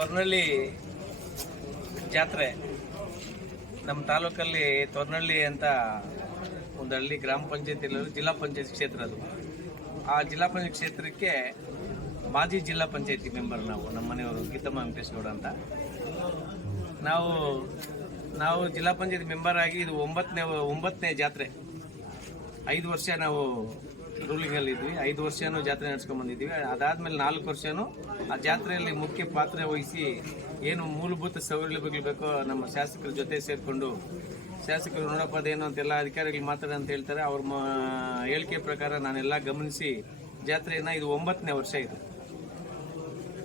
ತೊರ್ನಳ್ಳಿ ಜಾತ್ರೆ ನಮ್ಮ ತಾಲೂಕಲ್ಲಿ ತೊರ್ನಳ್ಳಿ ಅಂತ ಒಂದು ಹಳ್ಳಿ ಗ್ರಾಮ ಪಂಚಾಯತಿಯಲ್ಲಿ ಜಿಲ್ಲಾ ಪಂಚಾಯತ್ ಕ್ಷೇತ್ರ ಅದು. ಆ ಜಿಲ್ಲಾ ಪಂಚಾಯತ್ ಕ್ಷೇತ್ರಕ್ಕೆ ಮಾಜಿ ಜಿಲ್ಲಾ ಪಂಚಾಯತಿ ಮೆಂಬರ್ ನಾವು, ನಮ್ಮ ಮನೆಯವರು ಗೀತಮ್ಮ ವೆಂಕಟೇಶ್ಗೌಡ ಅಂತ. ನಾವು ನಾವು ಜಿಲ್ಲಾ ಪಂಚಾಯತ್ ಮೆಂಬರ್ ಆಗಿ ಇದು ಒಂಬತ್ತನೇ ಒಂಬತ್ತನೇ ಜಾತ್ರೆ. ಐದು ವರ್ಷ ನಾವು ರೂಲಿಂಗ್ ಅಲ್ಲಿ ಇದ್ವಿ. ಐದು ವರ್ಷನೂ ಜಾತ್ರೆ ನಡ್ಸ್ಕೊಂಡ್ ಬಂದಿದ್ವಿ ಅದಾದ್ಮೇಲೆ ನಾಲ್ಕು ವರ್ಷನೂ ಆ ಜಾತ್ರೆಯಲ್ಲಿ ಮುಖ್ಯ ಪಾತ್ರ ವಹಿಸಿ ಏನು ಮೂಲಭೂತ ಸೌಲಭ್ಯಗಳು ಬೇಕೋ ನಮ್ಮ ಶಾಸಕರ ಜೊತೆ ಸೇರಿಕೊಂಡು, ಶಾಸಕರು ನೋಡಪ್ಪ ಅದೇನು ಅಂತೆಲ್ಲ ಅಧಿಕಾರಿಗಳು ಮಾತಾಡ ಅಂತ ಹೇಳ್ತಾರೆ. ಅವ್ರ ಹೇಳಿಕೆ ಪ್ರಕಾರ ನಾನೆಲ್ಲ ಗಮನಿಸಿ ಜಾತ್ರೆಯನ್ನ ಇದು ಒಂಬತ್ತನೇ ವರ್ಷ ಇದು.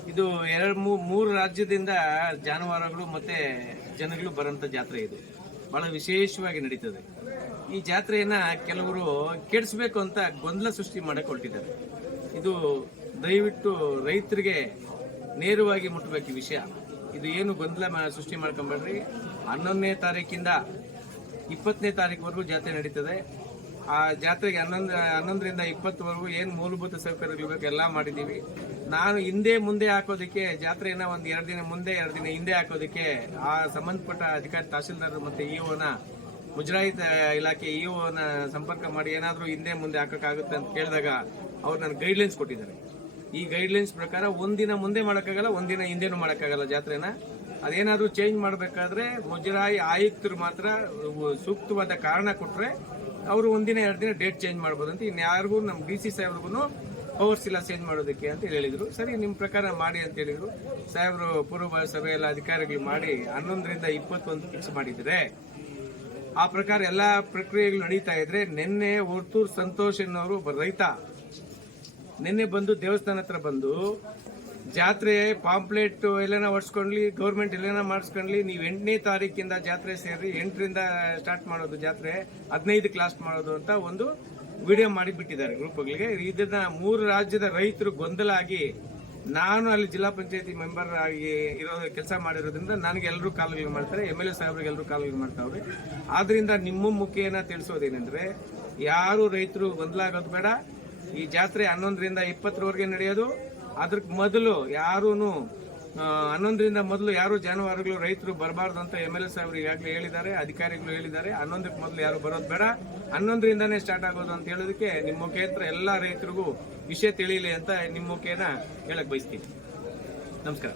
ಇದು ಎರಡು ಮೂರು ರಾಜ್ಯದಿಂದ ಜಾನುವಾರುಗಳು ಮತ್ತೆ ಜನಗಳು ಬರೋಂಥ ಜಾತ್ರೆ ಇದು. ಬಹಳ ವಿಶೇಷವಾಗಿ ನಡೀತದೆ. ಈ ಜಾತ್ರೆಯನ್ನ ಕೆಲವರು ಕೆಡಿಸ್ಬೇಕು ಅಂತ ಗೊಂದಲ ಸೃಷ್ಟಿ ಮಾಡಕ್ಕೆ ಹೊರಟಿದ್ದಾರೆ ಇದು ದಯವಿಟ್ಟು ರೈತರಿಗೆ ನೇರವಾಗಿ ಮುಟ್ಟಬೇಕು ಈ ವಿಷಯ. ಇದು ಏನು ಗೊಂದಲ ಸೃಷ್ಟಿ ಮಾಡ್ಕೊಂಬೇಡ್ರಿ ಹನ್ನೊಂದನೇ ತಾರೀಕಿಂದ ಇಪ್ಪತ್ತನೇ ತಾರೀಕುವರೆಗೂ ಜಾತ್ರೆ ನಡೀತದೆ. ಆ ಜಾತ್ರೆಗೆ ಹನ್ನೊಂದು ಹನ್ನೊಂದರಿಂದ ಇಪ್ಪತ್ತವರೆಗೂ ಏನು ಮೂಲಭೂತ ಸೌಕರ್ಯಗಳು ಬೇಕು ಎಲ್ಲ ಮಾಡಿದ್ದೀವಿ. ನಾನು ಹಿಂದೆ ಮುಂದೆ ಹಾಕೋದಕ್ಕೆ, ಜಾತ್ರೆಯನ್ನ ಒಂದು ಎರಡು ದಿನ ಮುಂದೆ, ಎರಡು ದಿನ ಹಿಂದೆ ಹಾಕೋದಕ್ಕೆ ಆ ಸಂಬಂಧಪಟ್ಟ ಅಧಿಕಾರಿ ತಹಸೀಲ್ದಾರ್ ಮತ್ತೆ ಇಒನ ಮುಜರಾಯಿ ಇಲಾಖೆ ಇಒನ ಸಂಪರ್ಕ ಮಾಡಿ ಏನಾದರೂ ಹಿಂದೆ ಮುಂದೆ ಹಾಕೋಕ್ಕಾಗುತ್ತೆ ಅಂತ ಕೇಳಿದಾಗ ಅವ್ರು ನನಗೆ ಗೈಡ್ಲೈನ್ಸ್ ಕೊಟ್ಟಿದ್ದಾರೆ. ಈ ಗೈಡ್ಲೈನ್ಸ್ ಪ್ರಕಾರ ಒಂದಿನ ಮುಂದೆ ಮಾಡೋಕ್ಕಾಗಲ್ಲ, ಒಂದಿನ ಹಿಂದೆನೂ ಮಾಡೋಕ್ಕಾಗಲ್ಲ ಜಾತ್ರೆನ. ಅದೇನಾದರೂ ಚೇಂಜ್ ಮಾಡಬೇಕಾದ್ರೆ ಮುಜರಾಯಿ ಆಯುಕ್ತರು ಮಾತ್ರ ಸೂಕ್ತವಾದ ಕಾರಣ ಕೊಟ್ಟರೆ ಅವರು ಒಂದಿನ, ಎರಡು ದಿನ ಡೇಟ್ ಚೇಂಜ್ ಮಾಡ್ಬೋದು ಅಂತ ಇನ್ಯಾರಿಗೂ ನಮ್ಮ ಡಿ ಸಿ ಸಾಹೇಬ್ರಿಗೂ ಪವರ್ಸ್ ಇಲ್ಲ ಚೇಂಜ್ ಮಾಡೋದಕ್ಕೆ ಅಂತ ಹೇಳಿದರು. ಸರಿ, ನಿಮ್ಮ ಪ್ರಕಾರ ಮಾಡಿ ಅಂತ ಹೇಳಿದರು. ಸಾಹೇಬರು ಪೂರ್ವಭಾವಿ ಸಭೆ ಎಲ್ಲ ಅಧಿಕಾರಿಗಳು ಮಾಡಿ ಹನ್ನೊಂದರಿಂದ ಇಪ್ಪತ್ತೊಂದು ಫಿಕ್ಸ್ ಮಾಡಿದ್ರೆ ಆ ಪ್ರಕಾರ ಎಲ್ಲ ಪ್ರಕ್ರಿಯೆಗಳು ನಡೀತಾ ಇದ್ರೆ ನಿನ್ನೆ ಹೊರ್ತೂರ್ ಸಂತೋಷ್ ಎನ್ನುವರು ಒಬ್ಬ ರೈತ. ನಿನ್ನೆ ಬಂದು ದೇವಸ್ಥಾನ ಹತ್ರ ಬಂದು, ಜಾತ್ರೆ ಪಾಂಪ್ಲೆಟ್ ಎಲ್ಲನ ಒಡ್ಸ್ಕೊಂಡ್ಲಿ ಗೌರ್ಮೆಂಟ್ ಎಲ್ಲನ ಮಾಡಿಸ್ಕೊಂಡ್ಲಿ, ನೀವು ಎಂಟನೇ ತಾರೀಕಿಂದ ಜಾತ್ರೆ ಸೇರಿ ಎಂಟರಿಂದ ಸ್ಟಾರ್ಟ್ ಮಾಡೋದು ಜಾತ್ರೆ, ಹದಿನೈದು ಕ್ಲಾಸ್ ಮಾಡೋದು ಅಂತ ಒಂದು ವಿಡಿಯೋ ಮಾಡಿ ಬಿಟ್ಟಿದ್ದಾರೆ ಗ್ರೂಪ್ಗಳಿಗೆ. ಇದನ್ನ ಮೂರು ರಾಜ್ಯದ ರೈತರು ಗೊಂದಲ ಆಗಿ ನಾನು ಅಲ್ಲಿ ಜಿಲ್ಲಾ ಪಂಚಾಯತಿ ಮೆಂಬರ್ ಆಗಿ ಇರೋ ಕೆಲಸ ಮಾಡಿರೋದ್ರಿಂದ ನನಗೆ ಎಲ್ಲರೂ ಕಾಲುಗಳು ಮಾಡ್ತಾರೆ. ಎಂ ಎಲ್ ಎ ಸಾಹೇಬ್ರಿಗೆ ಎಲ್ಲರೂ ಕಾಲುಗಳು ಮಾಡ್ತಾವ್ರೆ. ಆದ್ರಿಂದ ನಿಮ್ಮ ಮುಖೇನ ತಿಳಿಸೋದೇನೆಂದ್ರೆ, ಯಾರು ರೈತರು ಬದಲಾಗೋದು ಬೇಡ. ಈ ಜಾತ್ರೆ ಹನ್ನೊಂದರಿಂದ ಇಪ್ಪತ್ತರವರೆಗೆ ನಡೆಯೋದು. ಅದಕ್ಕೆ ಮೊದಲು ಯಾರೂ ಹನ್ನೊಂದರಿಂದ ಮೊದಲು ಯಾರು ಜಾನುವಾರುಗಳು, ರೈತರು ಬರಬಾರ್ದು ಅಂತ ಎಂ ಎಲ್ ಎ ಸಾಹೇಬ್ರು ಈಗಾಗಲೇ ಹೇಳಿದ್ದಾರೆ, ಅಧಿಕಾರಿಗಳು ಹೇಳಿದ್ದಾರೆ. ಹನ್ನೊಂದಕ್ಕೆ ಮೊದಲು ಯಾರು ಬರೋದು ಬೇಡ. ಹನ್ನೊಂದರಿಂದನೇ ಸ್ಟಾರ್ಟ್ ಆಗೋದು ಅಂತ ಹೇಳೋದಕ್ಕೆ ನಿಮ್ಮ ಮುಖೇಂತರ ಎಲ್ಲ ರೈತರಿಗೂ ವಿಷಯ ತಿಳಿಯಲಿ ಅಂತ ನಿಮ್ಮ ಮುಖೇನ ಹೇಳಕ್ ಬಯಸ್ತೀನಿ. ನಮಸ್ಕಾರ.